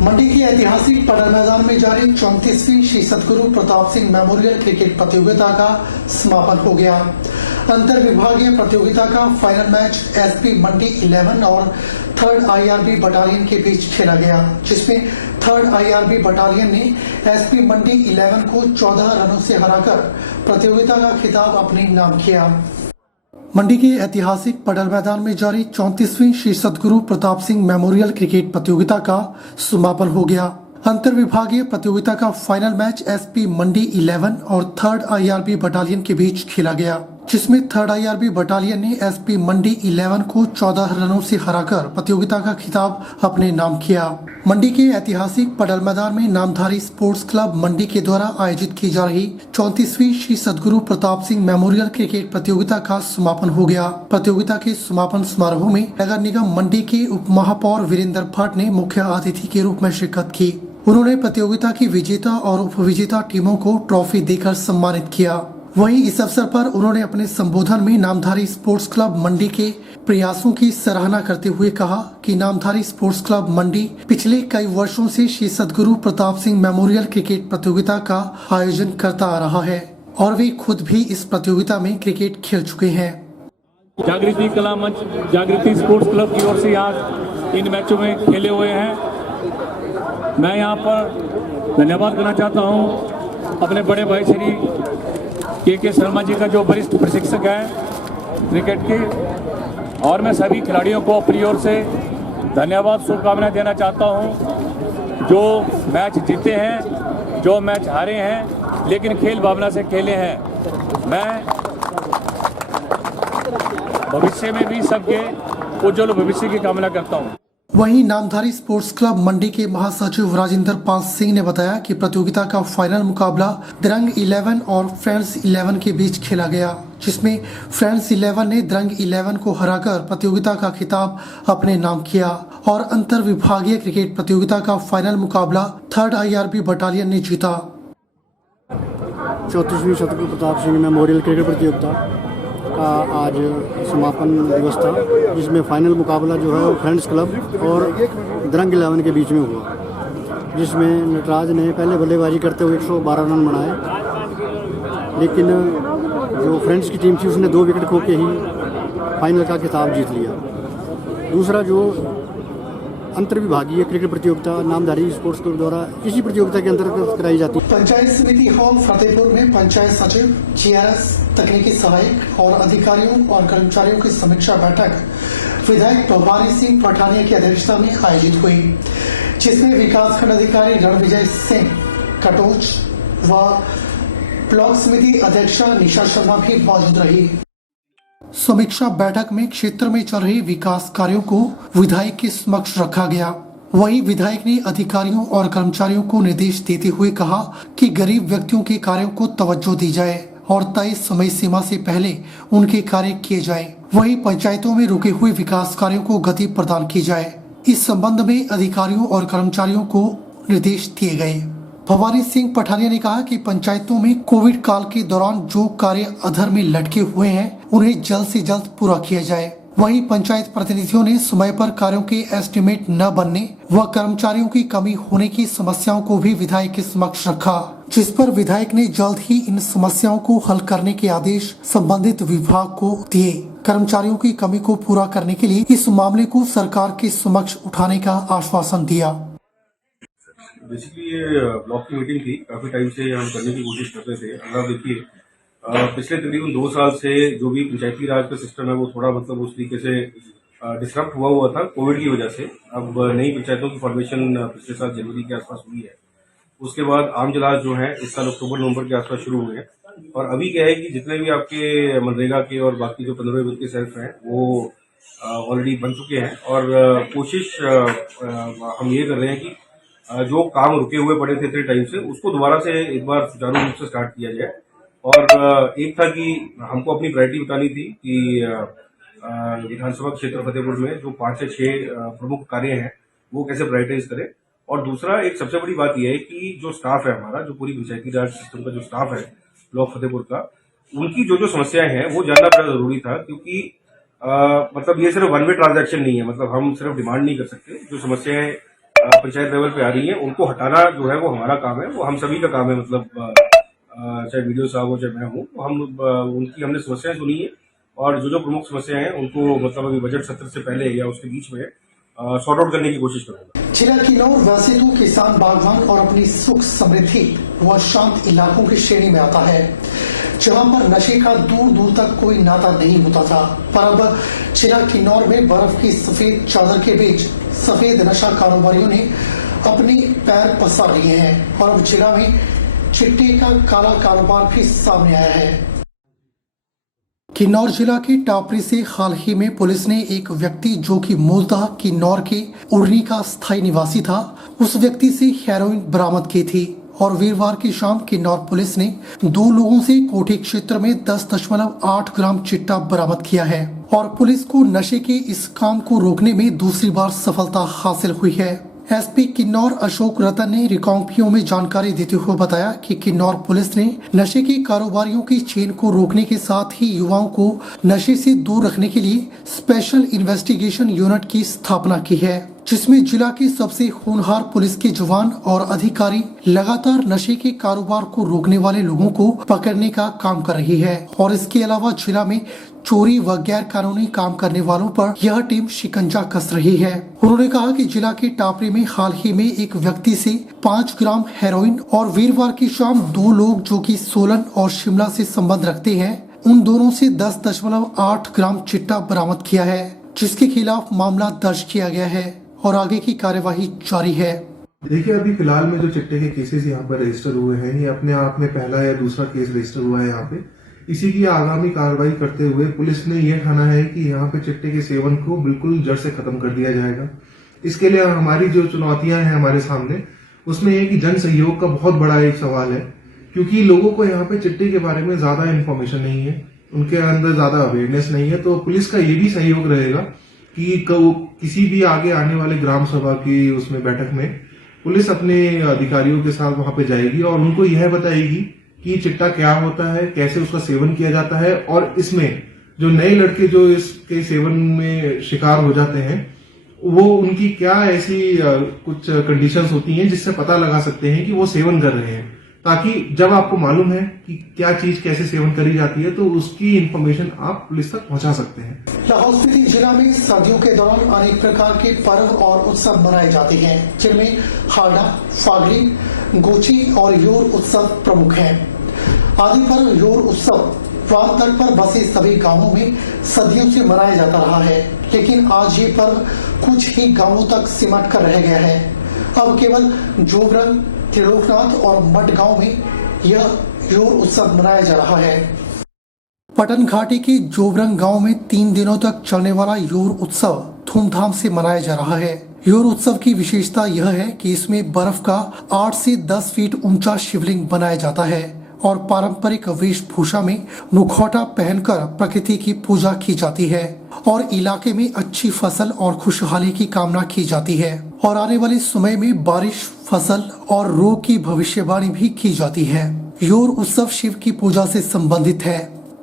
मंडी के ऐतिहासिक पडर मैदान में जारी 34वीं श्री सतगुरु प्रताप सिंह मेमोरियल क्रिकेट प्रतियोगिता का समापन हो गया। अंतर विभागीय प्रतियोगिता का फाइनल मैच एसपी मंडी 11 और थर्ड आईआरबी बटालियन के बीच खेला गया, जिसमें थर्ड आईआरबी बटालियन ने एसपी मंडी 11 को 14 रनों से हराकर प्रतियोगिता का खिताब अपने नाम किया। मंडी के ऐतिहासिक पडर मैदान में जारी 34वीं श्री सतगुरु प्रताप सिंह मेमोरियल क्रिकेट प्रतियोगिता का समापन हो गया। अंतर विभागीय प्रतियोगिता का फाइनल मैच एसपी मंडी 11 और थर्ड आईआरबी बटालियन के बीच खेला गया, जिसमें थर्ड आईआरबी बटालियन ने एसपी मंडी 11 को 14 रनों से हराकर प्रतियोगिता का खिताब अपने नाम किया। मंडी के ऐतिहासिक पडर मैदान में नामधारी स्पोर्ट्स क्लब मंडी के द्वारा आयोजित की जा रही 34वीं श्री सतगुरु प्रताप सिंह मेमोरियल क्रिकेट प्रतियोगिता का समापन हो गया। प्रतियोगिता के समापन समारोह में नगर निगम मंडी के उप महापौर वीरेंद्र भट्ट ने मुख्य अतिथि के रूप में शिरकत की। उन्होंने प्रतियोगिता की विजेता और उप विजेता टीमों को ट्रॉफी देकर सम्मानित किया। वहीं इस अवसर पर उन्होंने अपने संबोधन में नामधारी स्पोर्ट्स क्लब मंडी के प्रयासों की सराहना करते हुए कहा कि नामधारी स्पोर्ट्स क्लब मंडी पिछले कई वर्षों से श्री सतगुरु प्रताप सिंह मेमोरियल क्रिकेट प्रतियोगिता का आयोजन करता आ रहा है और वे खुद भी इस प्रतियोगिता में क्रिकेट खेल चुके हैं। जागृति कला मंच जागृति स्पोर्ट्स क्लब की ओर से आज इन मैचों में खेले हुए हैं। मैं यहाँ पर धन्यवाद करना चाहता हूँ अपने बड़े भाई श्री के शर्मा जी का, जो वरिष्ठ प्रशिक्षक है क्रिकेट के, और मैं सभी खिलाड़ियों को अपनी ओर से धन्यवाद शुभकामनाएं देना चाहता हूं। जो मैच जीते हैं, जो मैच हारे हैं, लेकिन खेल भावना से खेले हैं। मैं भविष्य में भी सबके उज्जवल भविष्य की कामना करता हूं। वहीं नामधारी स्पोर्ट्स क्लब मंडी के महासचिव राजेंद्र पाल सिंह ने बताया कि प्रतियोगिता का फाइनल मुकाबला द्रंग 11 और फ्रेंड्स 11 के बीच खेला गया, जिसमें फ्रेंड्स 11 ने द्रंग 11 को हराकर प्रतियोगिता का खिताब अपने नाम किया और अंतर विभागीय क्रिकेट प्रतियोगिता का फाइनल मुकाबला थर्ड आईआरबी बटालियन ने जीता। 34वीं सतगुरु प्रताप सिंह मेमोरियल क्रिकेट प्रतियोगिता का आज समापन दिवस था, जिसमें फाइनल मुकाबला जो है वो फ्रेंड्स क्लब और द्रंग 11 के बीच में हुआ, जिसमें नटराज ने पहले बल्लेबाजी करते हुए 112 रन बनाए, लेकिन जो फ्रेंड्स की टीम थी उसने 2 विकेट खो के ही फाइनल का खिताब जीत लिया। दूसरा जो अंतर विभागीय क्रिकेट प्रतियोगिता नामधारी स्पोर्ट्स क्लब द्वारा इसी प्रतियोगिता के अंतर्गत कराई जाती है। पंचायत समिति हॉल फतेहपुर में पंचायत सचिव, जीआरएस, तकनीकी सहायक और अधिकारियों और कर्मचारियों की समीक्षा बैठक विधायक भवानी सिंह पठानिया की अध्यक्षता में आयोजित हुई, जिसमें विकासखंड अधिकारी रणविजय सिंह कटोच व ब्लॉक समिति अध्यक्षा निशा शर्मा भी मौजूद रही। समीक्षा बैठक में क्षेत्र में चल रहे विकास कार्यों को विधायक के समक्ष रखा गया। वहीं विधायक ने अधिकारियों और कर्मचारियों को निर्देश देते हुए कहा कि गरीब व्यक्तियों के कार्यों को तवज्जो दी जाए और तय समय सीमा से पहले उनके कार्य किए जाएं। वहीं पंचायतों में रुके हुए विकास कार्यों को गति प्रदान की जाए। इस संबंध में अधिकारियों और कर्मचारियों को निर्देश दिए गए। भवानी सिंह पठानिया ने कहा कि पंचायतों में कोविड काल के दौरान जो कार्य अधर में लटके हुए हैं उन्हें जल्द से जल्द पूरा किया जाए। वहीं पंचायत प्रतिनिधियों ने समय पर कार्यों के एस्टिमेट न बनने व कर्मचारियों की कमी होने की समस्याओं को भी विधायक के समक्ष रखा, जिस पर विधायक ने जल्द ही इन समस्याओं को हल करने के आदेश संबंधित विभाग को दिए। कर्मचारियों की कमी को पूरा करने के लिए इस मामले को सरकार के समक्ष उठाने का आश्वासन दिया। बेसिकली ये ब्लॉक की मीटिंग थी, काफी टाइम से हम करने की कोशिश कर रहे थे। अगर देखिए पिछले तकरीबन 2 साल से जो भी पंचायती राज का सिस्टम है वो थोड़ा मतलब उस तरीके से डिसरप्ट हुआ था कोविड की वजह से। अब नई पंचायतों की फॉर्मेशन पिछले साल जनवरी के आसपास हुई है। उसके बाद आम इजलास जो है इस साल अक्टूबर नवंबर के आसपास शुरू हुए हैं। और अभी क्या है कि जितने भी आपके मनरेगा के और बाकी जो 15वें वित्त के सेल्फ हैं वो ऑलरेडी बन चुके हैं। और कोशिश हम ये कर रहे हैं कि जो काम रुके हुए पड़े थे इतने टाइम से उसको दोबारा से एक बार सुचारू रूप से स्टार्ट किया जाए। और एक था कि हमको अपनी प्रायोरिटी बतानी थी कि विधानसभा क्षेत्र फतेहपुर में जो 5 से 6 प्रमुख कार्य हैं वो कैसे प्रायोरिटाइज करें। और दूसरा एक सबसे बड़ी बात यह है कि जो स्टाफ है हमारा, जो पूरी पंचायती राज सिस्टम का जो स्टाफ है ब्लॉक फतेहपुर का, उनकी जो समस्याएं हैं वो जानना बड़ा जरूरी था। क्योंकि मतलब ये सिर्फ वन वे ट्रांजैक्शन नहीं है, मतलब हम सिर्फ डिमांड नहीं कर सकते। जो समस्याएं पंचायत लेवल पे आ रही है, उनको हटाना जो है वो हमारा काम है, वो हम सभी का काम है। मतलब चाहे वीडियो साहब हो चाहे मैं हूँ, हम उनकी हमने समस्याएं सुनी है और जो प्रमुख समस्याएं हैं उनको मतलब अभी बजट सत्र से पहले या उसके बीच में सॉर्ट आउट करने की कोशिश करूंगा। जिला किन्नौर वैसे तो किसान, बागवान और अपनी सुख समृद्धि व शांत इलाकों की श्रेणी में आता है, जहां पर नशे का दूर दूर तक कोई नाता नहीं होता था। पर अब जिला किन्नौर में बर्फ की सफेद चादर के बीच सफेद नशा कारोबारियों ने अपने पैर पसार लिए हैं और अब जिला में चिट्टे का काला कारोबार भी सामने आया है। किन्नौर जिला के टापरी से हाल ही में पुलिस ने एक व्यक्ति जो कि मूलतः किन्नौर के उड़नी का स्थायी निवासी था, उस व्यक्ति से हेरोइन बरामद की थी और वीरवार की शाम किन्नौर पुलिस ने 2 लोगों से कोठी क्षेत्र में 10.8 ग्राम चिट्टा बरामद किया है और पुलिस को नशे के इस काम को रोकने में दूसरी बार सफलता हासिल हुई है। एसपी किन्नौर अशोक रतन ने रिकांगपिओ में जानकारी देते हुए बताया कि किन्नौर पुलिस ने नशे के कारोबारियों की चेन को रोकने के साथ ही युवाओं को नशे से दूर रखने के लिए स्पेशल इन्वेस्टिगेशन यूनिट की स्थापना की है, जिसमें जिला के सबसे होनहार पुलिस के जवान और अधिकारी लगातार नशे के कारोबार को रोकने वाले लोगों को पकड़ने का काम कर रही है और इसके अलावा जिला में चोरी व गैर कानूनी काम करने वालों पर यह टीम शिकंजा कस रही है। उन्होंने कहा कि जिला के टापरी में हाल ही में एक व्यक्ति से 5 ग्राम हेरोइन और वीरवार की शाम 2 लोग जो कि सोलन और शिमला से संबंध रखते हैं, उन दोनों से 10.8 ग्राम चिट्टा बरामद किया है, जिसके खिलाफ मामला दर्ज किया गया है और आगे की कार्यवाही जारी है। देखिए, अभी फिलहाल में जो चिट्टे के केसेस यहाँ पर रजिस्टर हुए हैं, ये अपने आप में पहला या दूसरा केस रजिस्टर हुआ है यहाँ पे। इसी की आगामी कार्रवाई करते हुए पुलिस ने यह ठाना है कि यहाँ पे चिट्टे के सेवन को बिल्कुल जड़ से खत्म कर दिया जाएगा। इसके लिए हमारी जो चुनौतियां हैं हमारे सामने, उसमें यह कि जन सहयोग का बहुत बड़ा एक सवाल है, क्योंकि लोगों को यहाँ पे चिट्टे के बारे में ज्यादा इन्फॉर्मेशन नहीं है, उनके अंदर ज्यादा अवेयरनेस नहीं है। तो पुलिस का ये भी सहयोग रहेगा कि किसी भी आगे आने वाले ग्राम सभा की उसमें बैठक में पुलिस अपने अधिकारियों के साथ वहां पे जाएगी और उनको यह बताएगी कि चिट्टा क्या होता है, कैसे उसका सेवन किया जाता है और इसमें जो नए लड़के जो इसके सेवन में शिकार हो जाते हैं, वो उनकी क्या ऐसी कुछ कंडीशंस होती हैं जिससे पता लगा सकते हैं कि वो सेवन कर रहे हैं, ताकि जब आपको मालूम है कि क्या चीज कैसे सेवन करी जाती है तो उसकी इंफॉर्मेशन आप पुलिस तक पहुंचा सकते हैं। लाहौल स्पीति जिला में सर्दियों के दौरान अनेक प्रकार के पर्व और उत्सव मनाए जाते हैं, जिनमें हाड़ा, फागड़ी, गोची और योर उत्सव प्रमुख हैं। आदि पर्व योर उत्सव वाम तट पर बसे सभी गांवों में सदियों से मनाया जाता रहा है, लेकिन आज ये पर्व कुछ ही गांवों तक सिमट कर रह गया है। अब केवल जोबरंग, त्रिलोकनाथ और मठ गांव में यह योर उत्सव मनाया जा रहा है। पटन घाटी के जोबरंग गांव में 3 दिनों तक चलने वाला योर उत्सव धूमधाम से मनाया जा रहा है। योर उत्सव की विशेषता यह है कि इसमें बर्फ का 8 से 10 फीट ऊंचा शिवलिंग बनाया जाता है और पारंपरिक वेशभूषा में मुखौटा पहनकर प्रकृति की पूजा की जाती है और इलाके में अच्छी फसल और खुशहाली की कामना की जाती है और आने वाले समय में बारिश, फसल और रोग की भविष्यवाणी भी की जाती है। योर उत्सव शिव की पूजा से संबंधित है।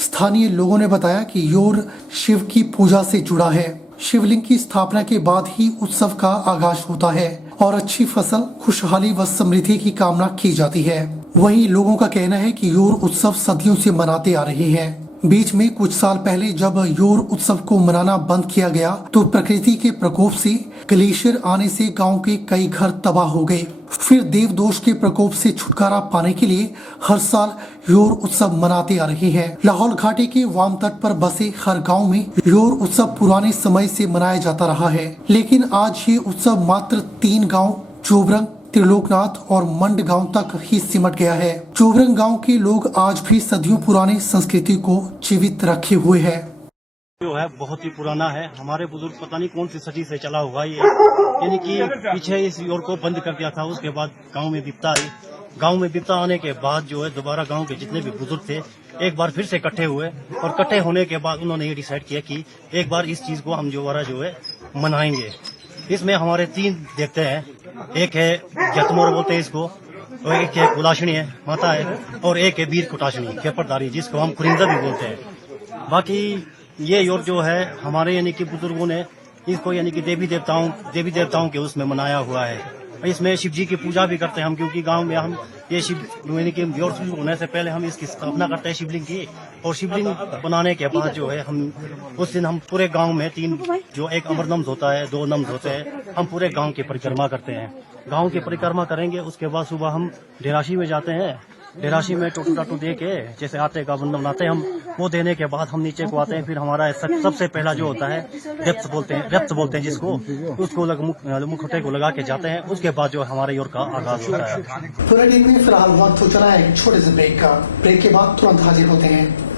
स्थानीय लोगों ने बताया कि योर शिव की पूजा से जुड़ा है। शिवलिंग की स्थापना के बाद ही उत्सव का आगाज होता है और अच्छी फसल, खुशहाली व समृद्धि की कामना की जाती है। वहीं लोगों का कहना है कि योर उत्सव सदियों से मनाते आ रहे हैं। बीच में कुछ साल पहले जब योर उत्सव को मनाना बंद किया गया तो प्रकृति के प्रकोप से ग्लेशियर आने से गांव के कई घर तबाह हो गए। फिर देवदोष के प्रकोप से छुटकारा पाने के लिए हर साल योर उत्सव मनाते आ रहे हैं। लाहौल घाटी के वाम तट पर बसे हर गांव में योर उत्सव पुराने समय से मनाया जाता रहा है, लेकिन आज ये उत्सव मात्र 3 गाँव जोबरंग, त्रिलोकनाथ और मंड गांव तक ही सिमट गया है। जोबरंग गांव के लोग आज भी सदियों पुरानी संस्कृति को जीवित रखे हुए हैं। जो है बहुत ही पुराना है। हमारे बुजुर्ग पता नहीं कौन सी सदी से चला हुआ ये, यानी कि पीछे इस योर को बंद कर दिया था। उसके बाद गांव में विपता आई। गांव में विपता आने के बाद जो है दोबारा गांव के जितने भी बुजुर्ग थे एक बार फिर से इकट्ठे हुए और इकट्ठे होने के बाद उन्होंने ये डिसाइड किया कि एक बार इस चीज को हम दोबारा जो है मनाएंगे। इसमें हमारे 3 देखते हैं, एक है जतमोर बोलते हैं इसको, और एक है कुलाशनी है माता है और एक है वीर कुटाशनी खेपरदारी जिसको हम कुरिंदा भी बोलते हैं। बाकी ये योर जो है हमारे यानी कि बुजुर्गों ने इसको यानी कि देवी देवताओं के उसमें मनाया हुआ है। इसमें शिव जी की पूजा भी करते हैं हम, क्योंकि गांव में हम ये शिव यानी कि व्योम होने से पहले हम इसकी स्थापना करते हैं शिवलिंग की, और शिवलिंग बनाने के बाद जो है हम उस दिन हम पूरे गांव में जो एक अमरनम्स होता है, 2 नम्स होते हैं, हम पूरे गांव की परिक्रमा करते हैं। गांव की परिक्रमा करेंगे, उसके बाद सुबह हम डेराशी में जाते हैं। डेराशी में टोटू टाटू दे के जैसे आटे का बंधन बनाते हैं हम, वो देने के बाद हम नीचे को आते हैं। फिर हमारा सबसे पहला जो होता है रेप्स बोलते हैं जिसको, उसको मुखौटे को लगा के जाते हैं। उसके बाद जो हमारे योर का आगाज होता है। बुलेटिन में फिलहाल वक्त हो चला है एक छोटे से ब्रेक का। ब्रेक के बाद तुरंत हाजिर होते हैं।